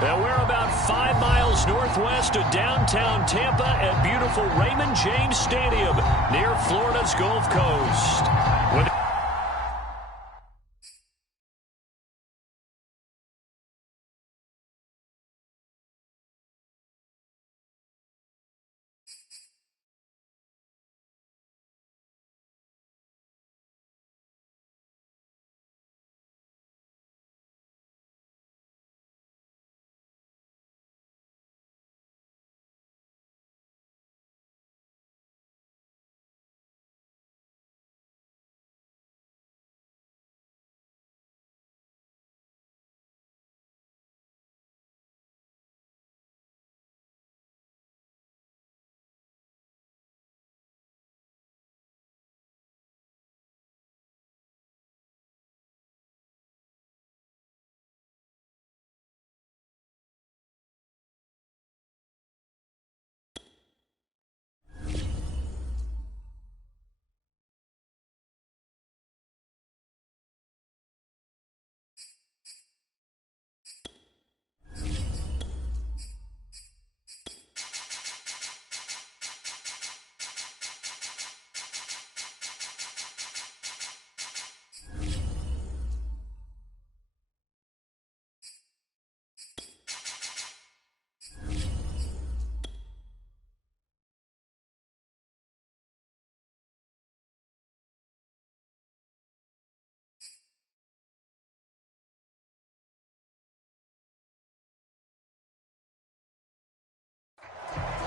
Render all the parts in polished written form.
And we're about 5 miles northwest of downtown Tampa at beautiful Raymond James Stadium near Florida's Gulf Coast.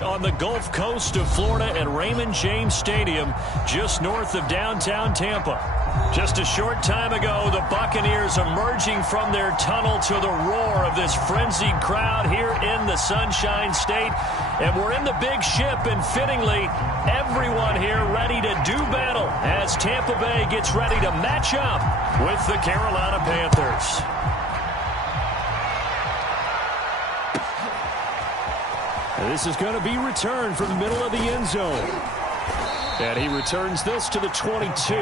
On the Gulf Coast of Florida at Raymond James Stadium, just north of downtown Tampa. Just a short time ago, the Buccaneers emerging from their tunnel to the roar of this frenzied crowd here in the Sunshine State. And we're in the big ship, and fittingly, everyone here ready to do battle as Tampa Bay gets ready to match up with the Carolina Panthers. This is going to be returned from the middle of the end zone. And he returns this to the 22.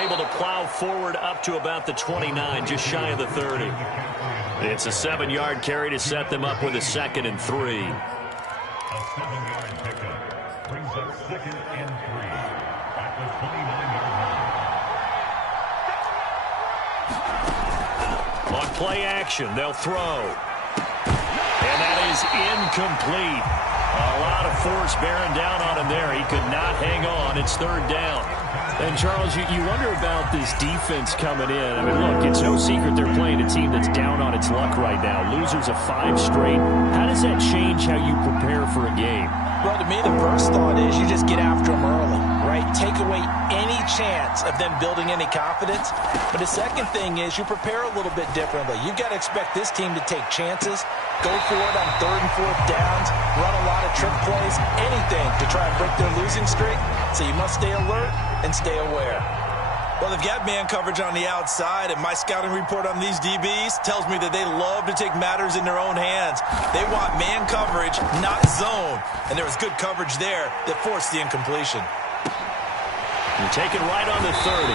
Able to plow forward up to about the 29, just shy of the 30. It's a 7-yard carry to set them up with a 2nd and 3. A 7-yard pickup brings up 2nd and 3 at the 29-yard line. On play action, they'll throw. And that is incomplete. A lot of force bearing down on him there. He could not hang on. It's 3rd down. And, Charles, you wonder about this defense coming in. I mean, look, it's no secret they're playing a team that's down on its luck right now. Losers of 5 straight. How does that change how you prepare for a game? Well, to me, the first thought is you just get after them early, right? Take away any chance of them building any confidence. But the second thing is you prepare a little bit differently. You've got to expect this team to take chances, go for it on 3rd and 4th downs, run a lot of trick plays, anything to try and break their losing streak. So you must stay alert and stay aware. Well, they've got man coverage on the outside, and my scouting report on these DBs tells me that they love to take matters in their own hands. They want man coverage, not zone. And there was good coverage there that forced the incompletion. You take it right on the 30.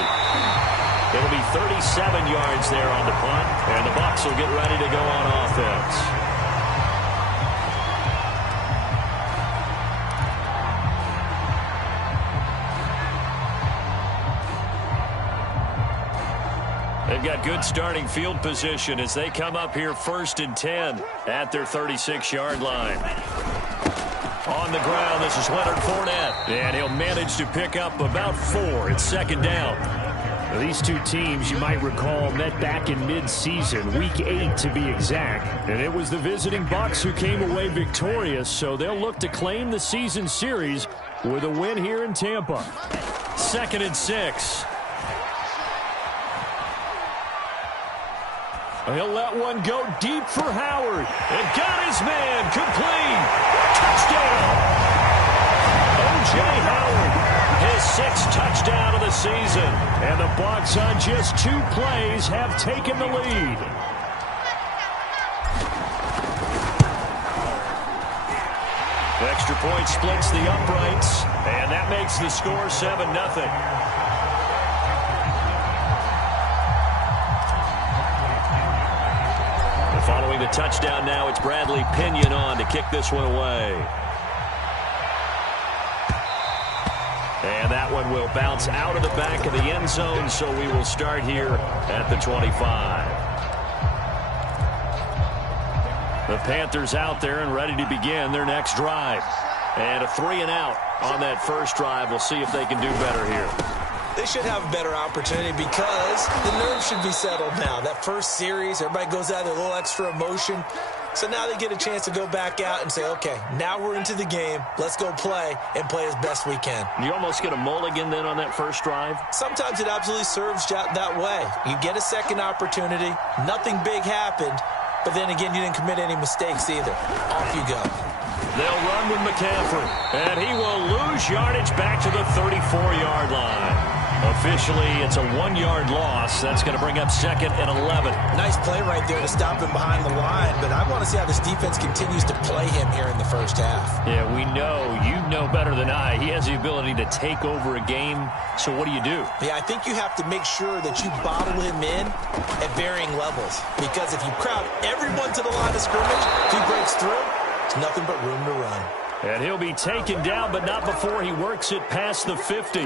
It'll be 37 yards there on the punt, and the Bucs will get ready to go on offense. They've got good starting field position as they come up here 1st and 10 at their 36-yard line. On the ground, this is Leonard Fournette, and he'll manage to pick up about 4. It's 2nd down. Now, these two teams, you might recall, met back in mid-season, Week 8 to be exact, and it was the visiting Bucs who came away victorious, so they'll look to claim the season series with a win here in Tampa. 2nd and 6. He'll let one go deep for Howard. And got his man complete. Touchdown. O.J. Howard, his 6th touchdown of the season. And the Bucs on just 2 plays have taken the lead. The extra point splits the uprights. And that makes the score 7-0. Following the touchdown now, it's Bradley Pinion on to kick this one away. And that one will bounce out of the back of the end zone, so we will start here at the 25. The Panthers out there and ready to begin their next drive. And a 3-and-out on that first drive. We'll see if they can do better here. They should have a better opportunity because the nerves should be settled now. That first series, everybody goes out with a little extra emotion. So now they get a chance to go back out and say, okay, now we're into the game. Let's go play and play as best we can. You almost get a mulligan then on that first drive? Sometimes it absolutely serves that way. You get a second opportunity. Nothing big happened. But then again, you didn't commit any mistakes either. Off you go. They'll run with McCaffrey. And he will lose yardage back to the 34-yard line. Officially, it's a 1-yard loss. That's going to bring up 2nd and 11. Nice play right there to stop him behind the line, but I want to see how this defense continues to play him here in the first half. Yeah, we know. You know better than I. He has the ability to take over a game, so what do you do? Yeah, I think you have to make sure that you bottle him in at varying levels, because if you crowd everyone to the line of scrimmage, if he breaks through, there's nothing but room to run. And he'll be taken down, but not before he works it past the 50.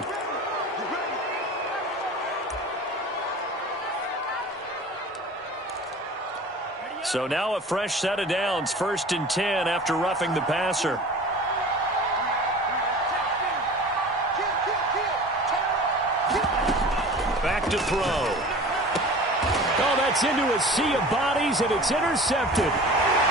So now a fresh set of downs, 1st and 10 after roughing the passer. Back to throw. Oh, that's into a sea of bodies, and it's intercepted.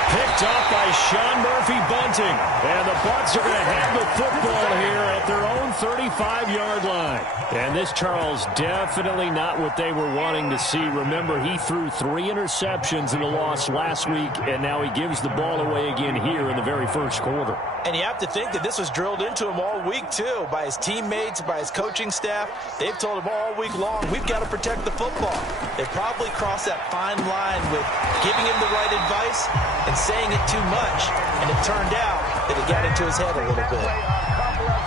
Picked off by Sean Murphy-Bunting. And the Bucs are going to have the football here at their own 35-yard line. And this, Charles, definitely not what they were wanting to see. Remember, he threw 3 interceptions in the loss last week, and now he gives the ball away again here in the very first quarter. And you have to think that this was drilled into him all week, too, by his teammates, by his coaching staff. They've told him all week long, we've got to protect the football. They probably crossed that fine line with giving him the right advice and saying it too much. And it turned out that it got into his head a little bit.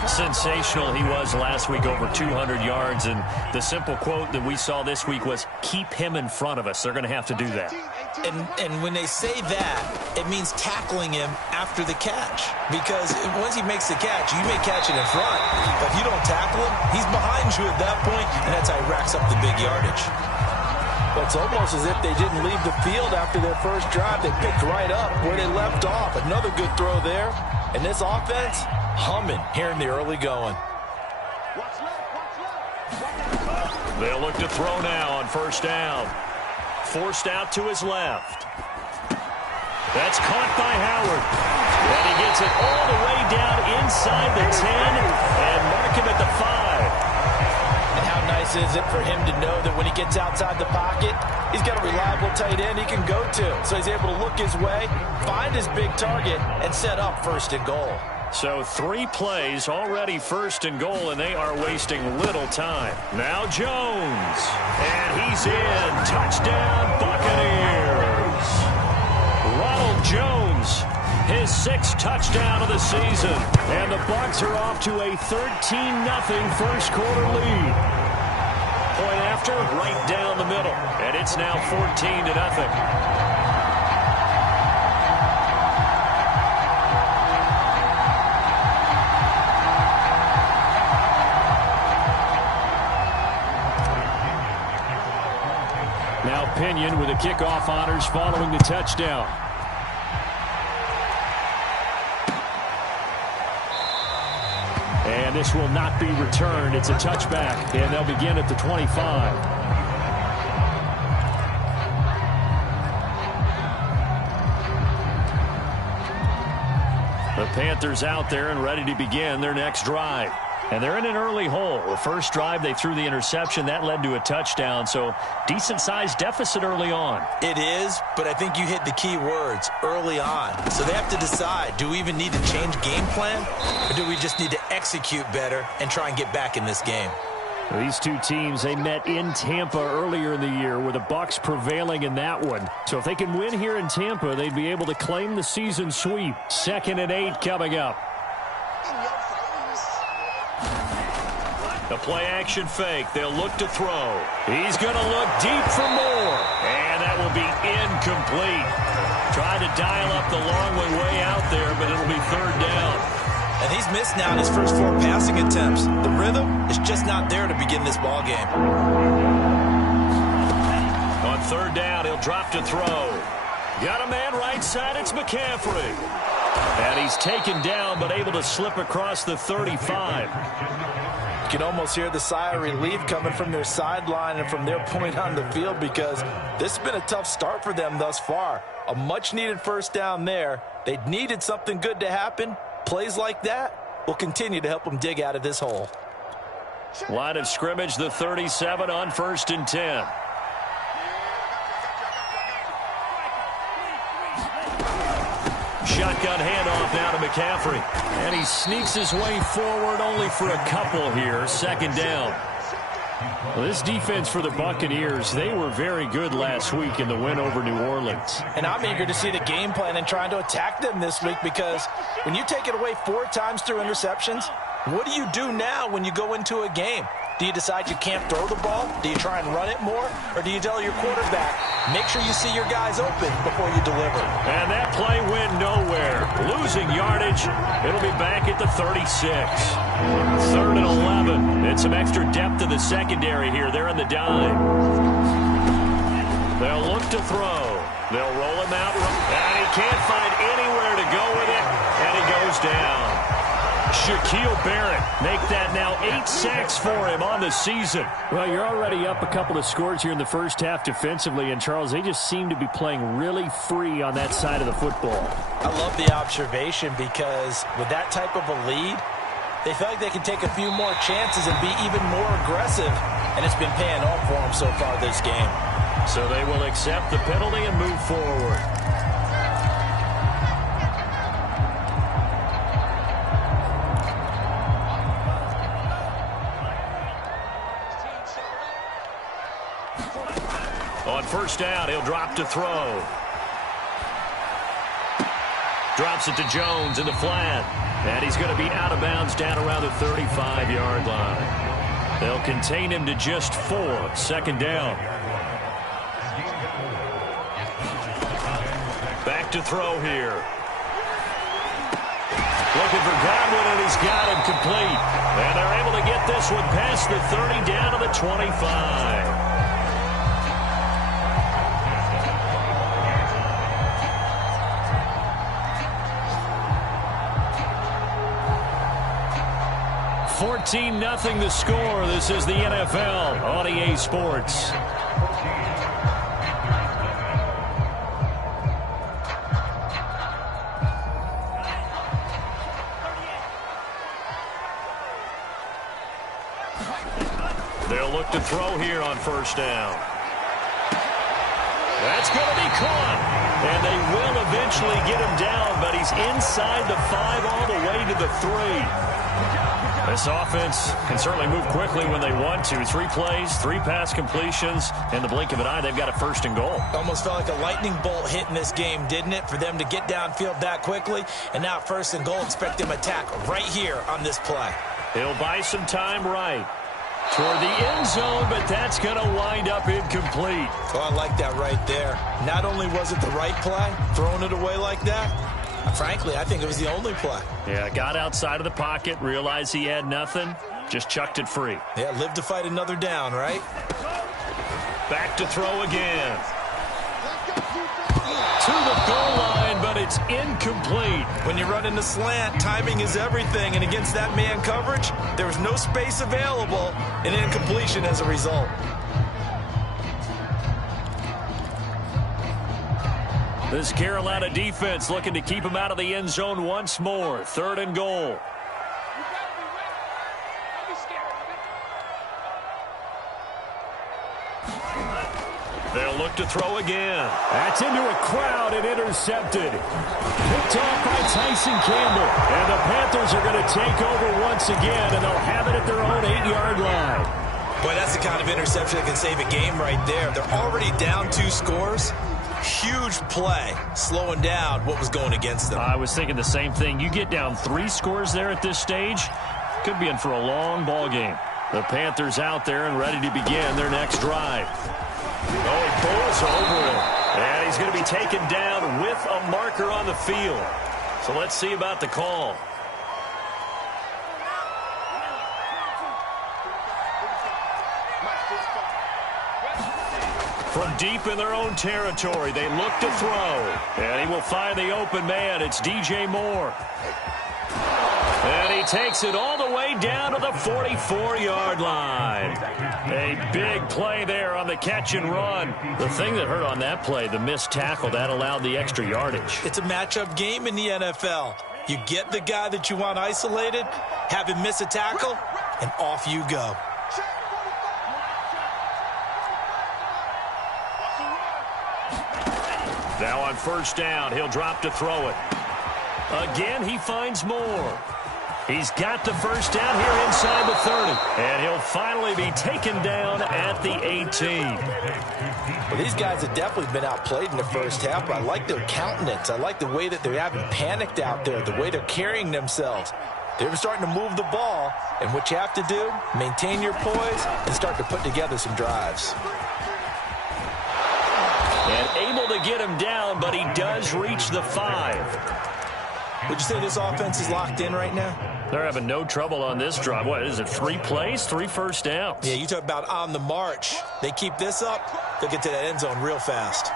Sensational he was last week, over 200 yards. And the simple quote that we saw this week was, keep him in front of us. They're going to have to do that. And when they say that, it means tackling him after the catch. Because once he makes the catch, you may catch it in front. But if you don't tackle him, he's behind you at that point, and that's how he racks up the big yardage. Well, it's almost as if they didn't leave the field after their first drive. They picked right up where they left off. Another good throw there. And this offense, humming here in the early going. They'll look to throw now on 1st down. Forced out to his left. That's caught by Howard. And he gets it all the way down inside the 10 and mark him at the 5. And how nice is it for him to know that when he gets outside the pocket, he's got a reliable tight end he can go to. So he's able to look his way, find his big target, and set up 1st and goal. So 3 plays already 1st and goal, and they are wasting little time. Now Jones. And he's in. Touchdown, Buccaneers. Ronald Jones, his 6th touchdown of the season. And the Bucs are off to a 13-0 first quarter lead. Point after, right down the middle. And it's now 14-0. Now Pinion with the kickoff honors following the touchdown. And this will not be returned. It's a touchback, and they'll begin at the 25. The Panthers out there and ready to begin their next drive. And they're in an early hole. The first drive, they threw the interception. That led to a touchdown. So decent-sized deficit early on. It is, but I think you hit the key words, early on. So they have to decide, do we even need to change game plan? Or do we just need to execute better and try and get back in this game? These two teams, they met in Tampa earlier in the year with the Bucs prevailing in that one. So if they can win here in Tampa, they'd be able to claim the season sweep. 2nd and 8 coming up. The play-action fake. They'll look to throw. He's going to look deep for more. And that will be incomplete. Trying to dial up the long way out there, but it'll be 3rd down. And he's missed now in his first 4 passing attempts. The rhythm is just not there to begin this ball game. On 3rd down, he'll drop to throw. Got a man right side. It's McCaffrey. And he's taken down, but able to slip across the 35. You can almost hear the sigh of relief coming from their sideline and from their point on the field, because this has been a tough start for them thus far. A much-needed 1st down there. They needed something good to happen. Plays like that will continue to help them dig out of this hole. Line of scrimmage, the 37 on 1st and 10. Shotgun handoff now to McCaffrey. And he sneaks his way forward only for a couple here. 2nd down. Well, this defense for the Buccaneers, they were very good last week in the win over New Orleans. And I'm eager to see the game plan and trying to attack them this week, because when you take it away 4 times through interceptions, what do you do now when you go into a game? Do you decide you can't throw the ball? Do you try and run it more? Or do you tell your quarterback, make sure you see your guys open before you deliver? And that play went nowhere. Losing yardage. It'll be back at the 36. 3rd and 11. And some extra depth in the secondary here. They're in the dime. They'll look to throw. They'll roll him out. And he can't find anywhere to go with it. And he goes down. Shaquille Barrett make that now 8 sacks for him on the season. Well, you're already up a couple of scores here in the first half defensively, and Charles, they just seem to be playing really free on that side of the football. I love the observation, because with that type of a lead, they feel like they can take a few more chances and be even more aggressive, and it's been paying off for them so far this game. So they will accept the penalty and move forward. On 1st down, he'll drop to throw. Drops it to Jones in the flat. And he's going to be out of bounds down around the 35-yard line. They'll contain him to just 4. 2nd down. Back to throw here. Looking for Godwin, and he's got him complete. And they're able to get this one past the 30 down to the 25. $14-0 the score. This is the NFL on EA Sports. They'll look to throw here on 1st down. That's going to be caught. And they will eventually get him down, but he's inside the 5 all the way to the 3. This offense can certainly move quickly when they want to. 3 plays, 3 pass completions. In the blink of an eye, they've got a 1st and goal. Almost felt like a lightning bolt hit in this game, didn't it? For them to get downfield that quickly. And now 1st and goal, expect them to attack right here on this play. He'll buy some time right toward the end zone, but that's going to wind up incomplete. Oh, I like that right there. Not only was it the right play, throwing it away like that, frankly, I think it was the only play. Yeah, got outside of the pocket, realized he had nothing, just chucked it free. Yeah, live to fight another down, right? Back to throw again. To the goal line, but it's incomplete. When you run in the slant, timing is everything, and against that man coverage, there was no space available, and incompletion as a result. This Carolina defense looking to keep him out of the end zone once more. 3rd and goal. They'll look to throw again. That's into a crowd and intercepted. Picked off by Tyson Campbell. And the Panthers are going to take over once again, and they'll have it at their own 8-yard line. Boy, that's the kind of interception that can save a game right there. They're already down 2 scores. Huge play, slowing down what was going against them. I was thinking the same thing. You get down 3 scores there at this stage, could be in for a long ball game. The Panthers out there and ready to begin their next drive. Oh, he pulls over him. And he's going to be taken down with a marker on the field. So let's see about the call. From deep in their own territory, they look to throw. And he will find the open man. It's DJ Moore. And he takes it all the way down to the 44-yard line. A big play there on the catch and run. The thing that hurt on that play, the missed tackle, that allowed the extra yardage. It's a matchup game in the NFL. You get the guy that you want isolated, have him miss a tackle, and off you go. Now on first down, he'll drop to throw it. Again, he finds Moore. He's got the first down here inside the 30. And he'll finally be taken down at the 18. Well, these guys have definitely been outplayed in the first half, but I like their countenance. I like the way that they haven't panicked out there, the way they're carrying themselves. They're starting to move the ball, and what you have to do, maintain your poise and start to put together some drives. And able to get him down, but he does reach the 5. Would you say this offense is locked in right now? They're having no trouble on this drive. What is it, 3 plays, 3 first downs? Yeah, you talk about on the march. They keep this up, they'll get to that end zone real fast.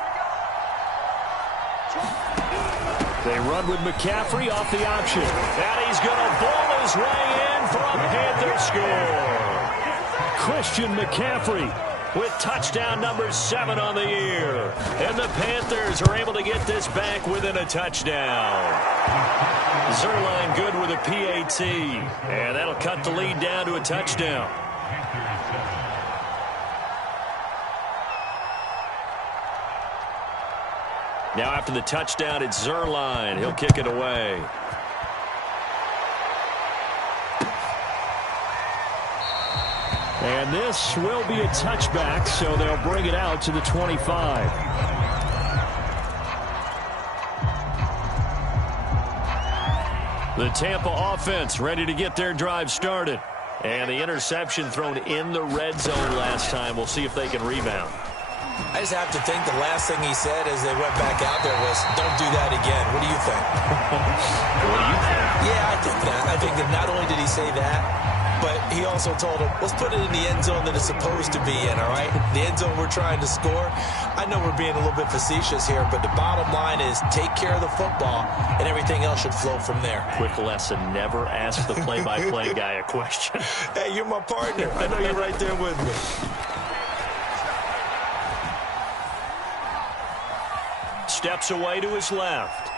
They run with McCaffrey off the option. And he's going to ball his way in for a Panther score. Christian McCaffrey with touchdown number 7 on the year. And the Panthers are able to get this back within a touchdown. Zerline good with a PAT. And that'll cut the lead down to a touchdown. Now after the touchdown, it's Zerline. He'll kick it away. And this will be a touchback, so they'll bring it out to the 25. The Tampa offense ready to get their drive started. And the interception thrown in the red zone last time. We'll see if they can rebound. I just have to think the last thing he said as they went back out there was, don't do that again. What do you think? What do you think? Yeah, I think that. I think that not only did he say that, but he also told him, let's put it in the end zone that it's supposed to be in, all right? The end zone we're trying to score. I know we're being a little bit facetious here, but the bottom line is take care of the football, and everything else should flow from there. Quick lesson, never ask the play-by-play guy a question. Hey, you're my partner. I know you're right there with me. Steps away to his left.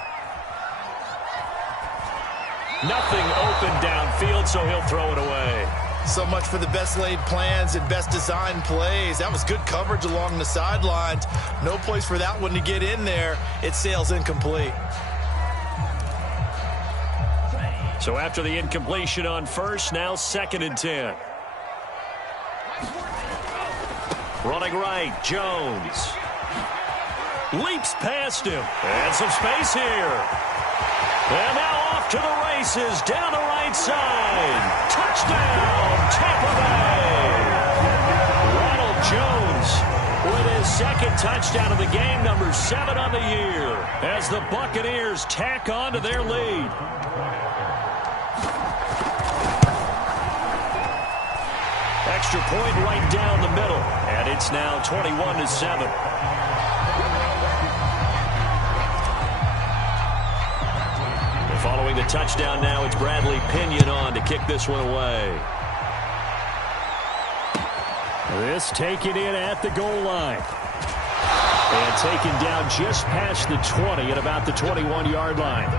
Nothing open downfield, so he'll throw it away. So much for the best laid plans and best designed plays. That was good coverage along the sidelines. No place for that one to get in there. It sails incomplete. So after the incompletion on first, now 2nd and 10. Running right, Jones. Leaps past him. And some space here. And now off to the races down the right side. Touchdown, Tampa Bay. Ronald Jones with his 2nd touchdown of the game, number 7 on the year, as the Buccaneers tack on to their lead. Extra point right down the middle, and it's now 21-7. Following the touchdown now, it's Bradley Pinion on to kick this one away. This taken in at the goal line. And taken down just past the 20 at about the 21-yard line.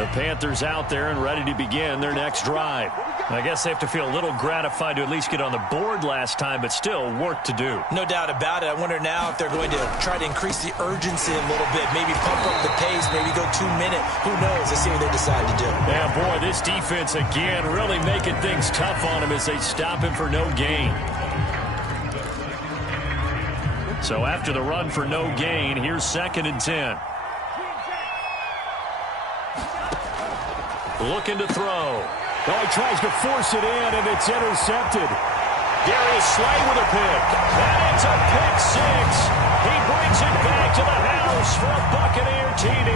The Panthers out there and ready to begin their next drive. I guess they have to feel a little gratified to at least get on the board last time, but still work to do. No doubt about it. I wonder now if they're going to try to increase the urgency a little bit, maybe pump up the pace, maybe go 2 minute. Who knows? Let's see what they decide to do. Yeah, boy, this defense again really making things tough on him as they stop him for no gain. So after the run for no gain, here's 2nd and 10. Looking to throw. Oh, he tries to force it in, and it's intercepted. Darius Slay with a pick. That ends up pick 6. He brings it back to the house for a Buccaneer TD.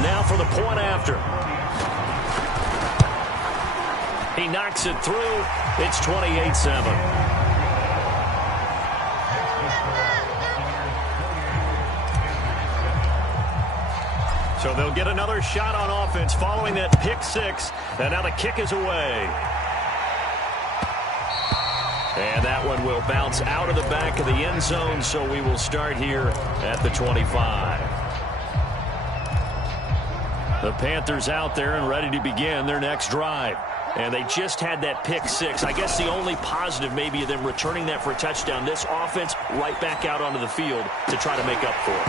Now for the point after. He knocks it through. It's 28-7. So they'll get another shot on offense following that pick 6. And now the kick is away. And that one will bounce out of the back of the end zone, so we will start here at the 25. The Panthers out there and ready to begin their next drive. And they just had that pick 6. I guess the only positive maybe of them returning that for a touchdown. This offense right back out onto the field to try to make up for it.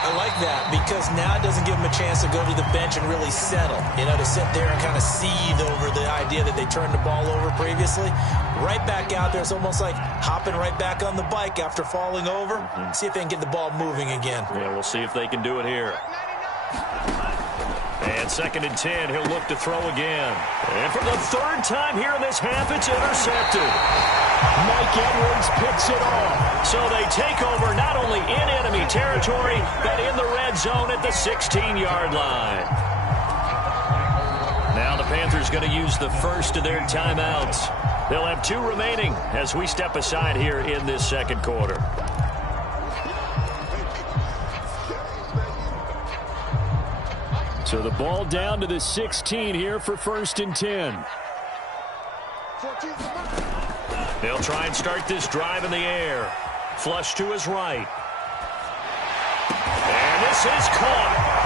I like that because now it doesn't give them a chance to go to the bench and really settle. You know, to sit there and kind of seethe over the idea that they turned the ball over previously. Right back out there. It's almost like hopping right back on the bike after falling over. See if they can get the ball moving again. Yeah, we'll see if they can do it here. And 2nd and 10, he'll look to throw again. And for the 3rd time here in this half, it's intercepted. Mike Edwards picks it off. So they take over not only in enemy territory, but in the red zone at the 16-yard line. Now the Panthers going to use the first of their timeouts. They'll have 2 remaining as we step aside here in this 2nd quarter. So the ball down to the 16 here for 1st and 10. They'll try and start this drive in the air. Flush to his right. And this is caught.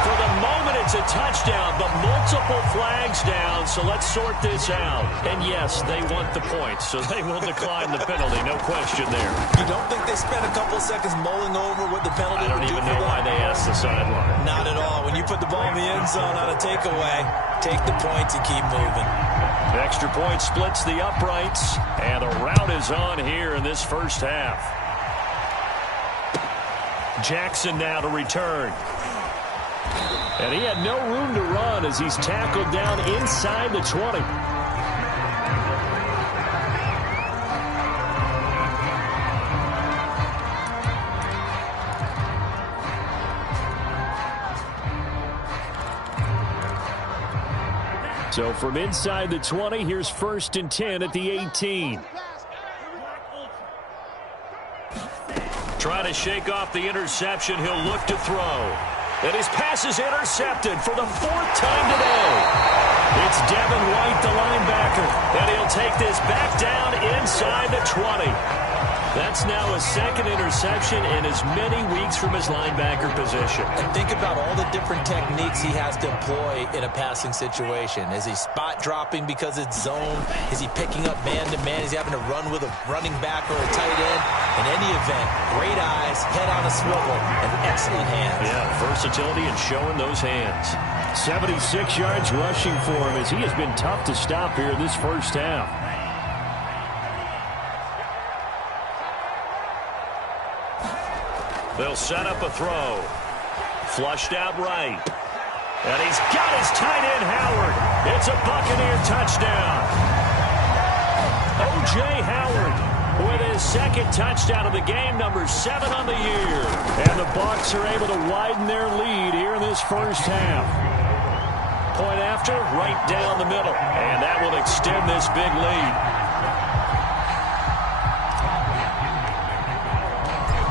For the moment, it's a touchdown, but multiple flags down, so let's sort this out. And yes, they want the points, so they will decline the penalty, no question there. You don't think they spent a couple seconds mulling over what the penalty I don't would do even for know them? why they asked the sideline. Not at all. When you put the ball in the end zone on a takeaway, take the points and keep moving. Extra point splits the uprights, and the route is on here in this first half. Jackson now to return. And he had no room to run as he's tackled down inside the 20. So from inside the 20, here's 1st and 10 at the 18. Trying to shake off the interception. He'll look to throw. And his pass is intercepted for the 4th time today. It's Devin White, the linebacker. And he'll take this back down inside the 20. That's now a 2nd interception in as many weeks from his linebacker position. And think about all the different techniques he has to employ in a passing situation. Is he spot dropping because it's zone? Is he picking up man-to-man? Is he having to run with a running back or a tight end? In any event, great eyes, head on a swivel, and excellent hands. Yeah, versatility and showing those hands. 76 yards rushing for him as he has been tough to stop here this first half. They'll set up a throw. Flushed out right. And he's got his tight end, Howard. It's a Buccaneer touchdown. O.J. Howard with his 2nd touchdown of the game, number 7 on the year. And the Bucs are able to widen their lead here in this first half. Point after, right down the middle. And that will extend this big lead.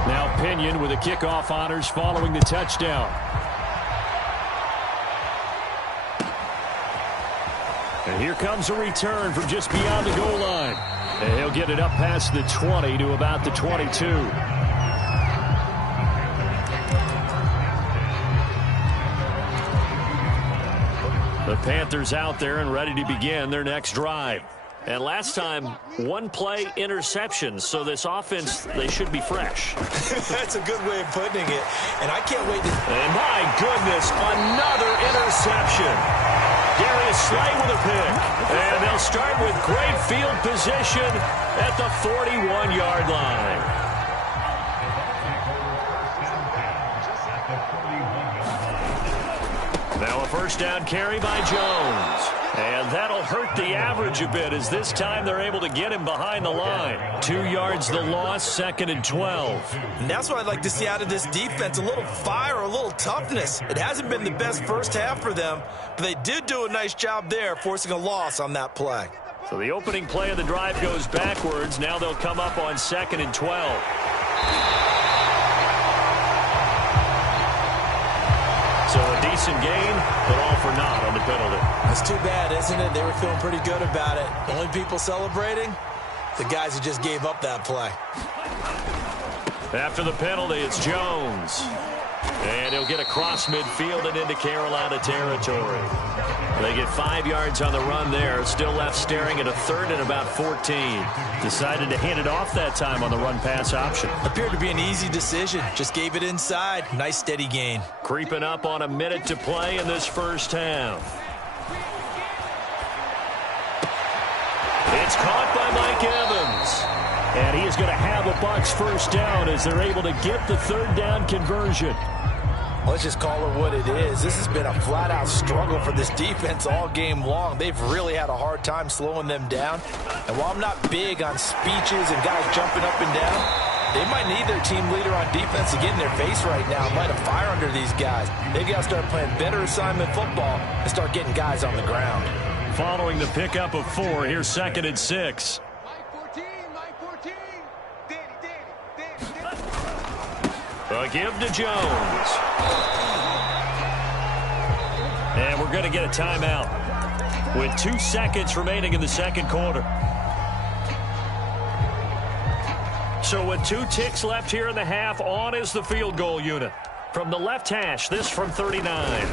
Now Pinion with the kickoff honors following the touchdown. And here comes a return from just beyond the goal line. And he'll get it up past the 20 to about the 22. Panthers out there and ready to begin their next drive. And last time, one play interception, so this offense, they should be fresh. That's a good way of putting it, and I can't wait to... And my goodness, another interception. Darius Slay with a pick. And they'll start with great field position at the 41-yard line. Now a first down carry by Jones. And that'll hurt the average a bit as this time they're able to get him behind the line. 2 yards the loss, 2nd and 12. And that's what I'd like to see out of this defense, a little fire, a little toughness. It hasn't been the best first half for them, but they did do a nice job there, forcing a loss on that play. So the opening play of the drive goes backwards. Now they'll come up on 2nd and 12. So a decent gain, but all for naught on the penalty. That's too bad, isn't it? They were feeling pretty good about it. The only people celebrating, the guys who just gave up that play. After the penalty, it's Jones. And he'll get across midfield and into Carolina territory. They get 5 yards on the run there. Still left staring at a 3rd and about 14. Decided to hand it off that time on the run-pass option. Appeared to be an easy decision. Just gave it inside. Nice steady gain. Creeping up on a minute to play in this first half. It's caught by Mike Evans. And he is going to have a Bucs first down as they're able to get the 3rd down conversion. Let's just call it what it is. This has been a flat-out struggle for this defense all game long. They've really had a hard time slowing them down. And while I'm not big on speeches and guys jumping up and down, they might need their team leader on defense to get in their face right now and light a fire under these guys. They've got to start playing better assignment football and start getting guys on the ground. Following the pickup of 4, here's 2nd and 6. A give to Jones. And we're going to get a timeout with 2 seconds remaining in the second quarter. So with 2 ticks left here in the half, on is the field goal unit. From the left hash, this from 39.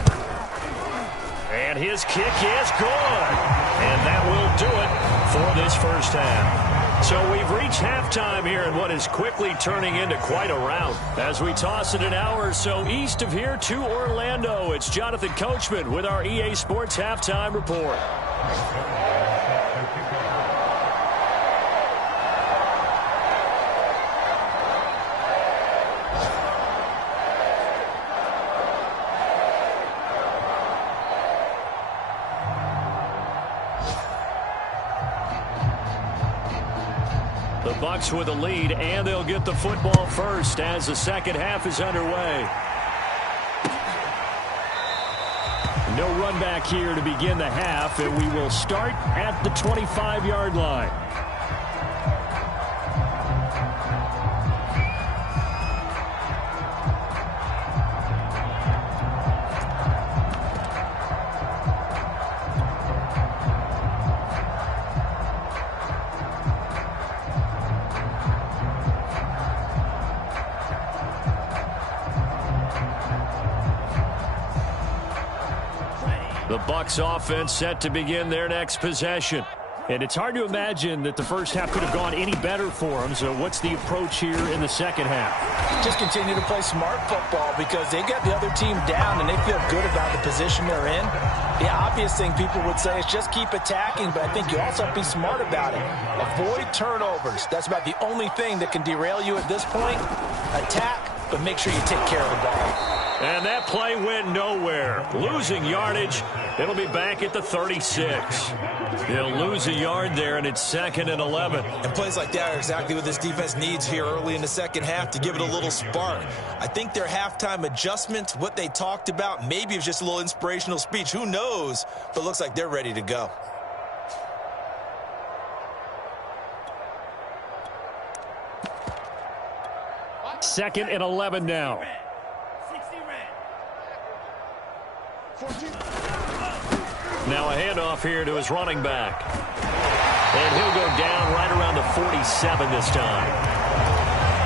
And his kick is good. And that will do it for this first half. So we've reached halftime here in what is quickly turning into quite a rout. As we toss it an hour or so east of here to Orlando, it's Jonathan Coachman with our EA Sports Halftime Report. The Bucs with a lead, and they'll get the football first as the second half is underway. No run back here to begin the half, and we will start at the 25-yard line. The Bucs offense set to begin their next possession. And it's hard to imagine that the first half could have gone any better for them. So what's the approach here in the second half? Just continue to play smart football because they got the other team down and they feel good about the position they're in. The obvious thing people would say is just keep attacking, but I think you also have to be smart about it. Avoid turnovers. That's about the only thing that can derail you at this point. Attack, but make sure you take care of the ball. And that play went nowhere. Losing yardage. It'll be back at the 36. They'll lose a yard there, and it's 2nd and 11. And plays like that are exactly what this defense needs here early in the second half to give it a little spark. I think their halftime adjustment, what they talked about, maybe it was just a little inspirational speech. Who knows? But it looks like they're ready to go. Second and 11 now. Now a handoff here to his running back. And he'll go down right around the 47 this time.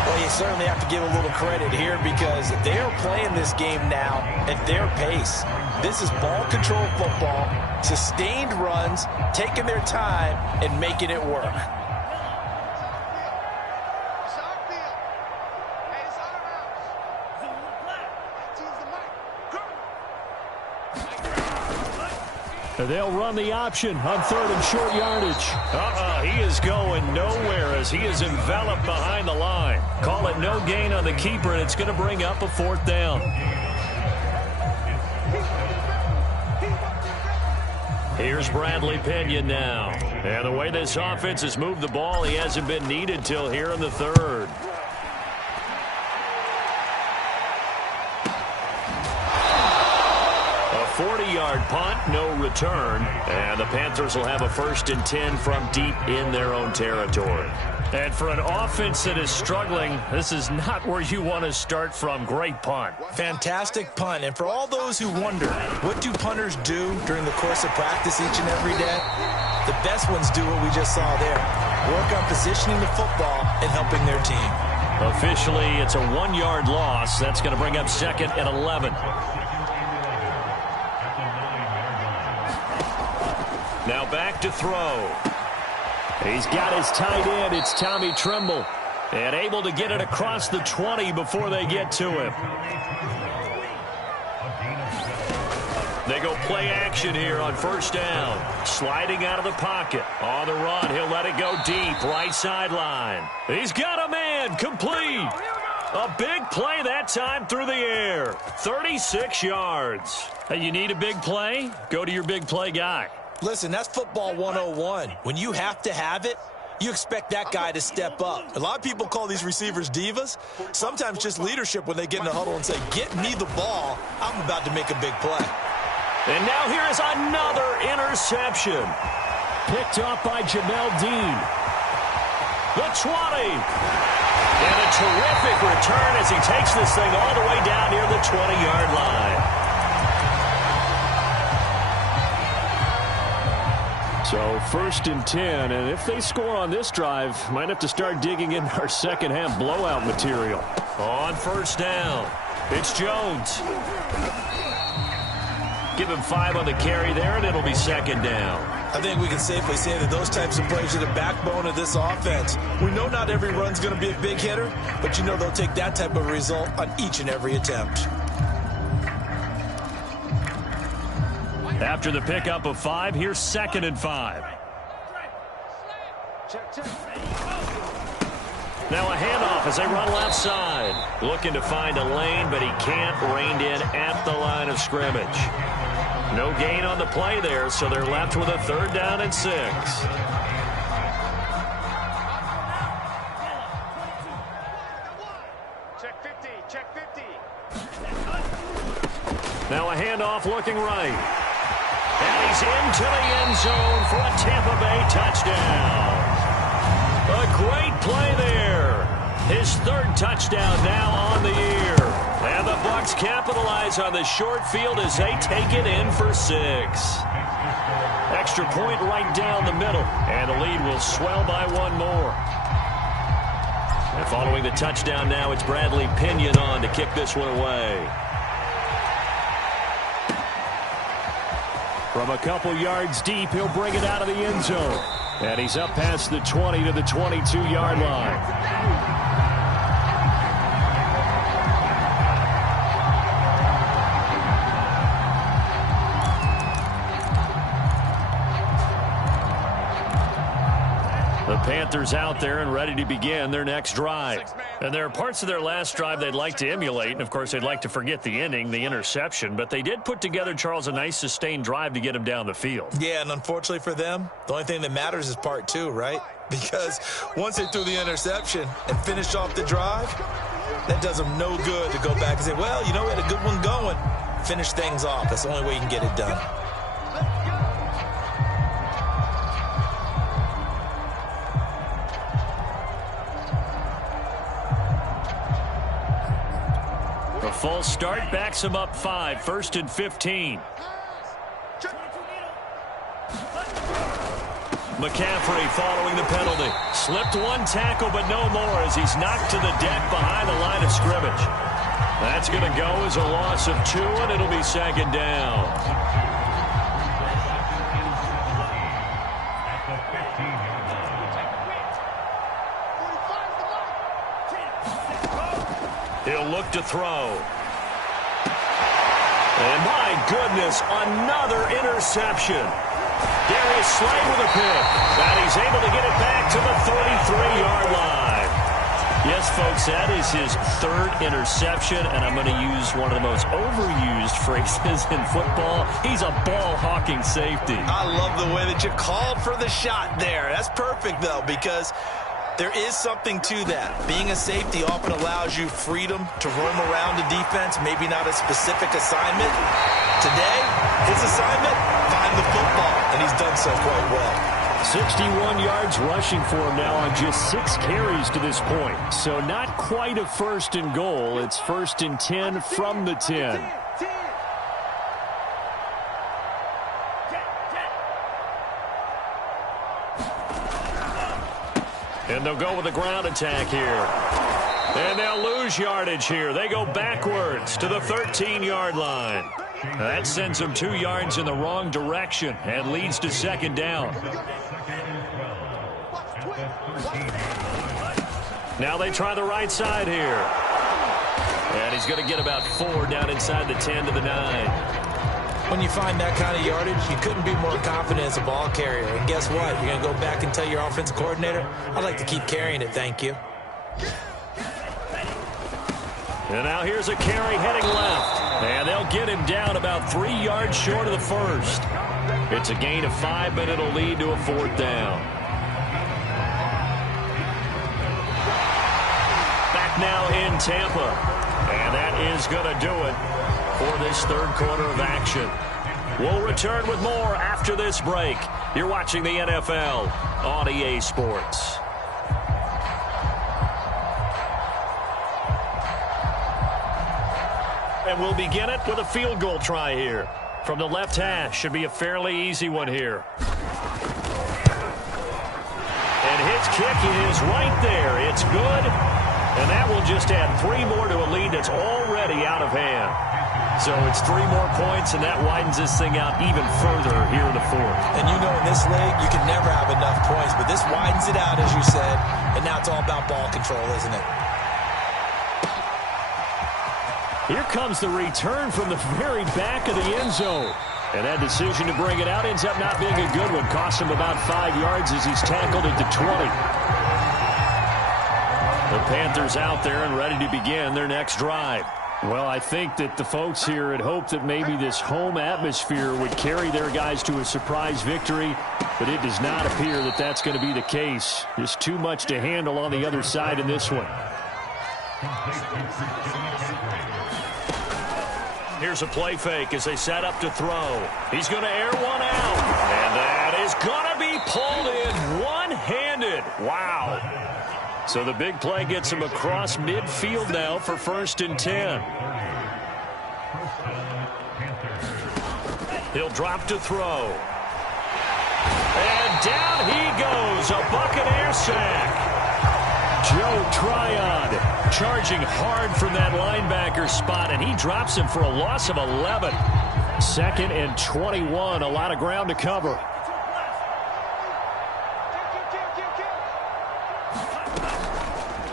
Well, you certainly have to give a little credit here because they're playing this game now at their pace. This is ball control football. Sustained runs, taking their time, and making it work. They'll run the option on 3rd and short yardage. He is going nowhere as he is enveloped behind the line. Call it no gain on the keeper, and it's going to bring up a 4th down. Here's Bradley Pinion now. And the way this offense has moved the ball, he hasn't been needed till here in the 3rd. A 40-yard punt, no return. And the Panthers will have a 1st and 10 from deep in their own territory. And for an offense that is struggling, this is not where you want to start from. Great punt. Fantastic punt. And for all those who wonder, what do punters do during the course of practice each and every day? The best ones do what we just saw there. Work on positioning the football and helping their team. Officially, it's a 1-yard loss. That's going to bring up 2nd and 11. Now back to throw. He's got his tight end. It's Tommy Tremble. And able to get it across the 20 before they get to him. They go play action here on 1st down. Sliding out of the pocket. On the run, he'll let it go deep. Right sideline. He's got a man. Complete. A big play that time through the air. 36 yards. Hey, you need a big play? Go to your big play guy. Listen, that's football 101. When you have to have it, you expect that guy to step up. A lot of people call these receivers divas. Sometimes just leadership when they get in the huddle and say, get me the ball. I'm about to make a big play. And now here is another interception. Picked off by Jamel Dean. The 20. And a terrific return as he takes this thing all the way down near the 20-yard line. So 1st and 10, and if they score on this drive, might have to start digging in our second half blowout material. On 1st down, it's Jones. Give him 5 on the carry there, and it'll be 2nd down. I think we can safely say that those types of plays are the backbone of this offense. We know not every run's going to be a big hitter, but you know they'll take that type of result on each and every attempt. After the pickup of 5, here's 2nd and 5. Now a handoff as they run left side. Looking to find a lane, but he can't. Reined in at the line of scrimmage. No gain on the play there, so they're left with a 3rd down and 6. Check 50. Now a handoff looking right. And he's into the end zone for a Tampa Bay touchdown. A great play there. His 3rd touchdown now on the year. And the Bucs capitalize on the short field as they take it in for 6. Extra point right down the middle. And the lead will swell by 1 more. And following the touchdown now, it's Bradley Pinion on to kick this one away. From a couple yards deep, he'll bring it out of the end zone. And he's up past the 20 to the 22-yard line. The Panthers out there and ready to begin their next drive. And there are parts of their last drive they'd like to emulate, and of course they'd like to forget the inning, the interception, but they did put together, Charles, a nice sustained drive to get him down the field. Yeah, and unfortunately for them, the only thing that matters is part 2, right? Because once they threw the interception and finished off the drive, that does them no good to go back and say, well, you know, we had a good one going. Finish things off. That's the only way you can get it done. A full start backs him up 5, 1st and 15. McCaffrey following the penalty. Slipped one tackle, but no more as he's knocked to the deck behind the line of scrimmage. That's going to go as a loss of 2, and it'll be 2nd down. He'll look to throw. And my goodness, another interception. Darius Slay with a pick. And he's able to get it back to the 33-yard line. Yes, folks, that is his third interception, and I'm going to use one of the most overused phrases in football. He's a ball-hawking safety. I love the way that you called for the shot there. That's perfect, though, because there is something to that. Being a safety often allows you freedom to roam around the defense, maybe not a specific assignment. Today, his assignment, find the football, and he's done so quite well. 61 yards rushing for him now on just 6 carries to this point. So not quite a first and goal. It's 1st and 10 from the 10. And they'll go with a ground attack here. And they'll lose yardage here. They go backwards to the 13-yard line. That sends them 2 yards in the wrong direction and leads to 2nd down. Now they try the right side here. And he's going to get about 4 down inside the 10 to the 9. When you find that kind of yardage, you couldn't be more confident as a ball carrier. And guess what? You're going to go back and tell your offensive coordinator, I'd like to keep carrying it, thank you. And now here's a carry heading left. And they'll get him down about 3 yards short of the first. It's a gain of 5, but it'll lead to a 4th down. Back now in Tampa. And that is going to do it for this 3rd quarter of action. We'll return with more after this break. You're watching the NFL on EA Sports. And we'll begin it with a field goal try here. From the left hash, should be a fairly easy one here. And his kick is right there. It's good. And that will just add 3 more to a lead that's already out of hand. So it's 3 more points, and that widens this thing out even further here in the 4th. And you know in this league, you can never have enough points, but this widens it out, as you said, and now it's all about ball control, isn't it? Here comes the return from the very back of the end zone. And that decision to bring it out ends up not being a good one. Cost him about 5 yards as he's tackled at the 20. The Panthers out there and ready to begin their next drive. Well, I think that the folks here had hoped that maybe this home atmosphere would carry their guys to a surprise victory, but it does not appear that that's going to be the case. Just too much to handle on the other side in this one. Here's a play fake as they set up to throw. He's going to air one out. And that is going to be pulled in one-handed. Wow. So the big play gets him across midfield now for 1st and 10. He'll drop to throw. And down he goes. A Buccaneer sack. Joe Tryon charging hard from that linebacker spot, and he drops him for a loss of 11. 2nd and 21, a lot of ground to cover.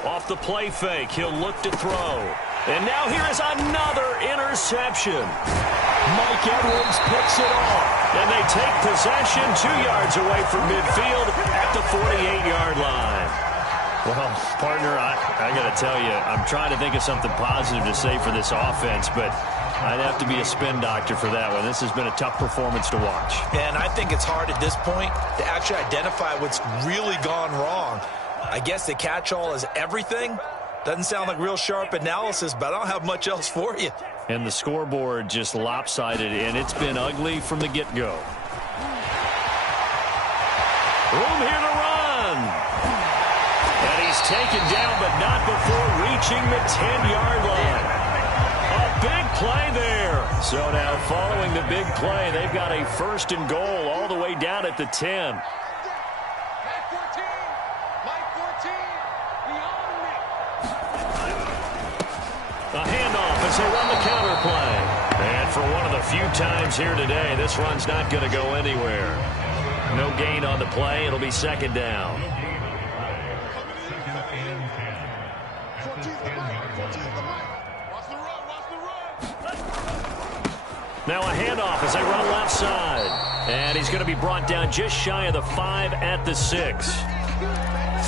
Off the play fake, he'll look to throw. And now here is another interception. Mike Edwards picks it off, and they take possession 2 yards away from midfield at the 48-yard line. Well, partner, I got to tell you, I'm trying to think of something positive to say for this offense, but I'd have to be a spin doctor for that one. This has been a tough performance to watch. And I think it's hard at this point to actually identify what's really gone wrong. I guess the catch-all is everything. Doesn't sound like real sharp analysis, but I don't have much else for you. And the scoreboard just lopsided, and it's been ugly from the get-go. Room here to run. And he's taken down, but not before reaching the 10-yard line. A big play there. So now following the big play, they've got a 1st and goal all the way down at the 10. A handoff as they run the counter play. And for one of the few times here today, this run's not going to go anywhere. No gain on the play. It'll be 2nd down. Fortune the mic. Now a handoff as they run left side. And he's going to be brought down just shy of the 5 at the 6.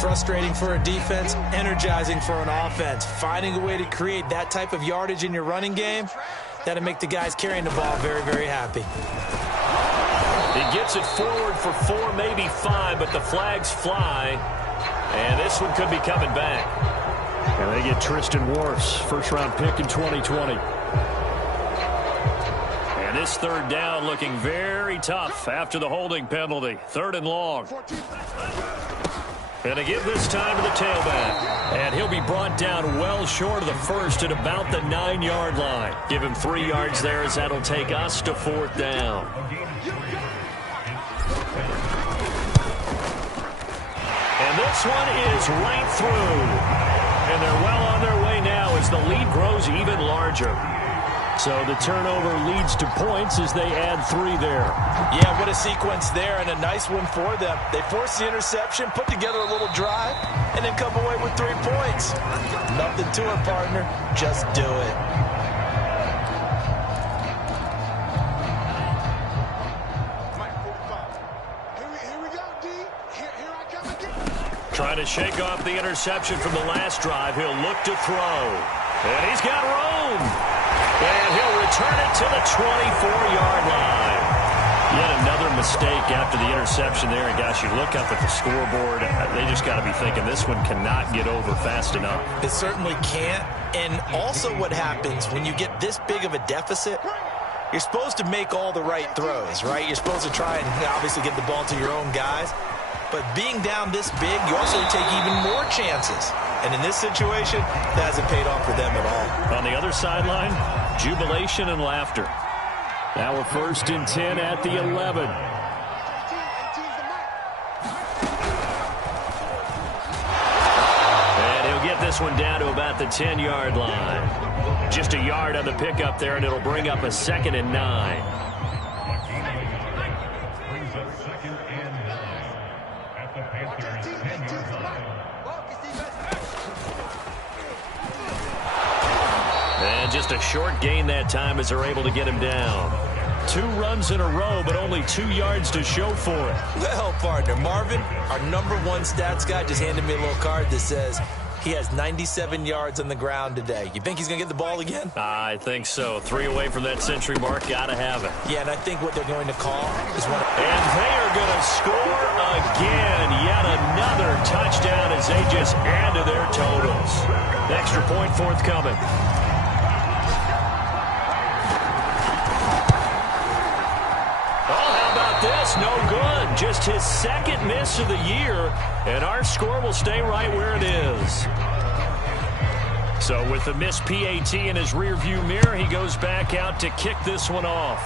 Frustrating for a defense, energizing for an offense. Finding a way to create that type of yardage in your running game, that'll make the guys carrying the ball very, very happy. He gets it forward for 4, maybe 5, but the flags fly. And this one could be coming back. And they get Tristan Wirfs, first-round pick in 2020. And this third down looking very tough after the holding penalty. 3rd and long. And to give this time to the tailback. And he'll be brought down well short of the first at about the 9-yard line. Give him 3 yards there as that'll take us to 4th down. And this one is right through. And they're well on their way now as the lead grows even larger. So the turnover leads to points as they add 3 there. Yeah, what a sequence there, and a nice one for them. They force the interception, put together a little drive, and then come away with 3 points. Nothing to it, partner. Just do it. Here we go, D. Here I come again. Trying to shake off the interception from the last drive. He'll look to throw. And he's got room. And he'll return it to the 24-yard line. Yet another mistake after the interception there. And, gosh, you look up at the scoreboard. They just got to be thinking this one cannot get over fast enough. It certainly can't. And also what happens when you get this big of a deficit, you're supposed to make all the right throws, right? You're supposed to try and obviously get the ball to your own guys. But being down this big, you also take even more chances. And in this situation, that hasn't paid off for them at all. On the other sideline, jubilation and laughter. Now we're 1st and 10 at the 11. And he'll get this one down to about the 10-yard line. Just a yard on the pickup there, and it'll bring up a 2nd and 9. Brings up 2nd and 9 at the Panthers' 10-yard line. And just a short gain that time as they're able to get him down. 2 runs in a row, but only 2 yards to show for it. Well, partner, Marvin, our #1 stats guy, just handed me a little card that says he has 97 yards on the ground today. You think he's going to get the ball again? I think so. 3 away from that century mark. Got to have it. Yeah, and I think what they're going to call is one. And they are going to score again. Yet another touchdown as they just add to their totals. Extra point forthcoming. This no good. Just his 2nd miss of the year, and our score will stay right where it is. So with the missed PAT in his rearview mirror, he goes back out to kick this one off.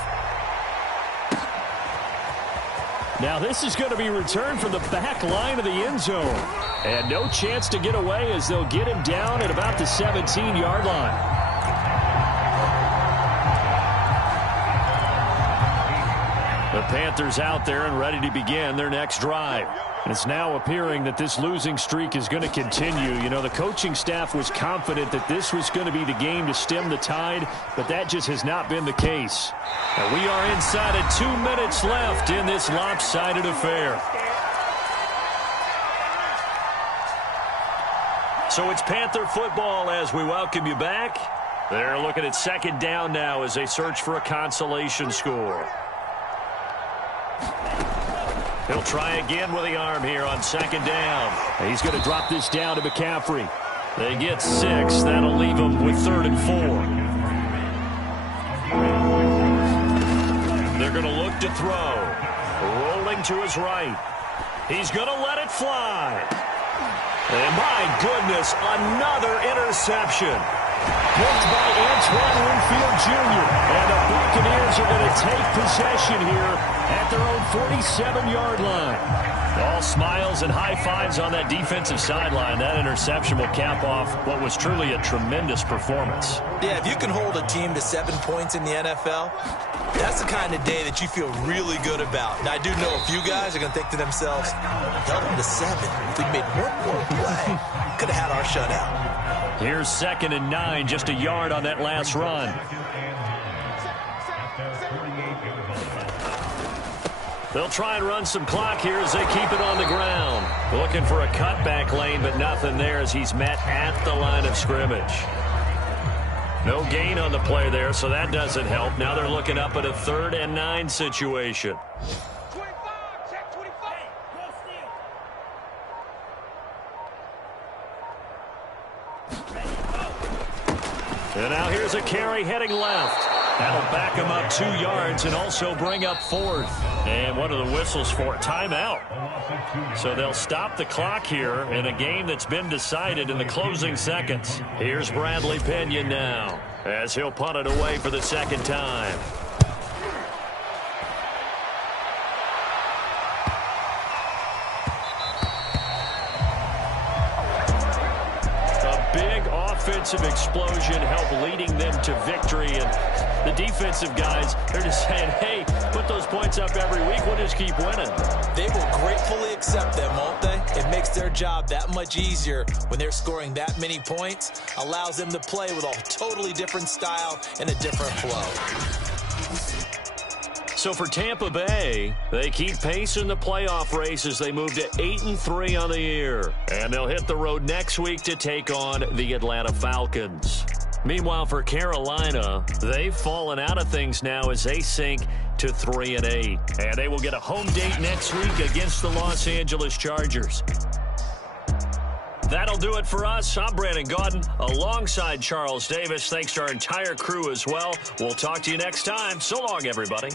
Now this is going to be returned from the back line of the end zone. And no chance to get away as they'll get him down at about the 17-yard line. The Panthers out there and ready to begin their next drive. It's now appearing that this losing streak is going to continue. You know, the coaching staff was confident that this was going to be the game to stem the tide, but that just has not been the case. And we are inside of 2 minutes left in this lopsided affair. So it's Panther football as we welcome you back. They're looking at 2nd down now as they search for a consolation score. He'll try again with the arm here on 2nd down. He's going to drop this down to McCaffrey. They get 6. That'll leave them with 3rd and 4. They're going to look to throw. Rolling to his right. He's going to let it fly. And my goodness, another interception. Picked by Antoine Winfield Jr. And the Buccaneers are going to take possession here at their own 47-yard line. All smiles and high fives on that defensive sideline. That interception will cap off what was truly a tremendous performance. Yeah, if you can hold a team to 7 points in the NFL, that's the kind of day that you feel really good about. Now, I do know a few guys are going to think to themselves, held them to 7. If we made one more play, could have had our shutout. Here's 2nd and 9, just a yard on that last run. They'll try and run some clock here as they keep it on the ground. Looking for a cutback lane, but nothing there as he's met at the line of scrimmage. No gain on the play there, so that doesn't help. Now they're looking up at a 3rd and 9 situation. 25, check 25. And now here's a carry heading left. That'll back him up 2 yards and also bring up 4th. And what are the whistles for? Timeout. So they'll stop the clock here in a game that's been decided in the closing seconds. Here's Bradley Pinion now as he'll punt it away for the 2nd time. Offensive explosion help leading them to victory, and the defensive guys, they're just saying, hey, put those points up every week, we'll just keep winning. They will gratefully accept them, won't they? It makes their job that much easier when they're scoring that many points, allows them to play with a totally different style and a different flow. So for Tampa Bay, they keep pace in the playoff race as they move to 8-3 on the year. And they'll hit the road next week to take on the Atlanta Falcons. Meanwhile, for Carolina, they've fallen out of things now as they sink to 3-8. And they will get a home date next week against the Los Angeles Chargers. That'll do it for us. I'm Brandon Gaudin alongside Charles Davis. Thanks to our entire crew as well. We'll talk to you next time. So long, everybody.